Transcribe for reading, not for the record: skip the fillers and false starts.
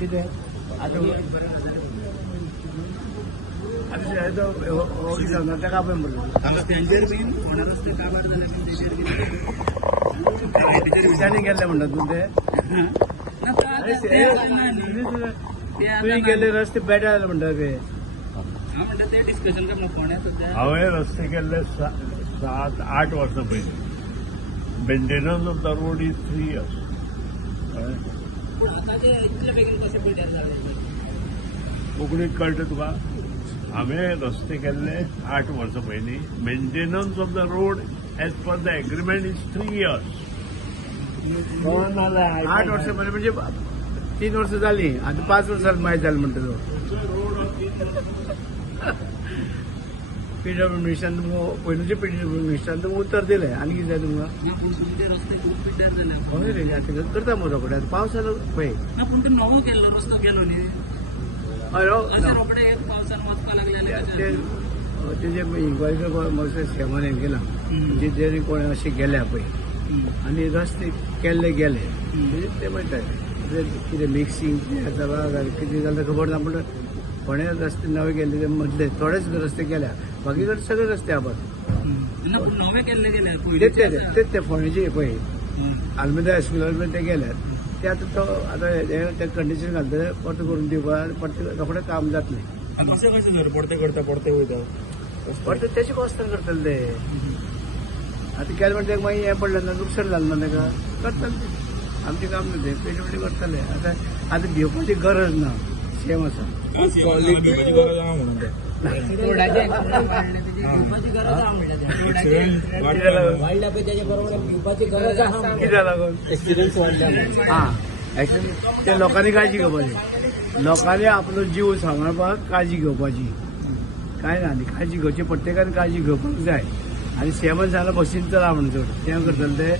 किती आता सांगणार त्या का पण दिवसांनी गेले म्हणतात तुम्ही गेले रस्ते बेटायला म्हणतात ते डिस्कशन करणार फोन हांवें रस्ते केल्ले 7-8 वर्सां पयलीं. Maintenance of the road is 3 years. कोंकणीत कळटा तुका? हांवें रस्ते केल्ले 8 वर्सां पयलीं. Maintenance of the road as per the agreement is 3 years. 8 वर्ष म्हणजे 3 वर्ष झाली आता 5 वर्षात माहीत झालं म्हणतो पीडब्ल्यू मिनिस्टरान पयलींच्या पीडब्ल्यू मिनिस्टरान उत्तर दिलें आनी कितें जाय तुमकां हय रे आतां करता मरो कडेन आतां पावस जालो पळय नवो केल्लो रस्तो गेलो न्ही तेजे इन्क्वायरी सेमान हें केलां जे कोण अशें गेल्या पळय आनी रस्ते केल्ले गेले ते म्हणटात कितें मिक्सिंग कितें जाल्यार खबर ना पूण कोणे रस्ते नवे केले ते मदले थोडेच रस्ते केल्या बाकी कडे सगळे रस्ते आसात नवे केल्ले गेले ते फोंडेचे पळय आल्मेदा हायस्कुलार ते गेल्यात ते आतां तो आतां ते कंडिशन घालतले परत करून दिवपाक परत रोखडें काम जातलें कशें कशें जर पडते करता पडते वयता परत तेचे कॉस्तान करतले ते आतां केले म्हणटा मागीर हें पडलें ना नुकसाण जालें ना ताका करतले ते आमचें काम न्हू तें पेटी करतले आतां भिवपाची गरज ना सेम आसा कित्याक लागून एक्सिडेंट्स वाडले एक्सिडेंट ते लोकांनी काळजी घेवपाची लोकांनी आपलो जीव सांबाळपाक काळजी घेवपाची काय ना आनी काळजी घेवची प्रत्येकान काळजी घेवपाक जाय आनी सेमन सांगला बसीन चला म्हणून चड सेम करतले ते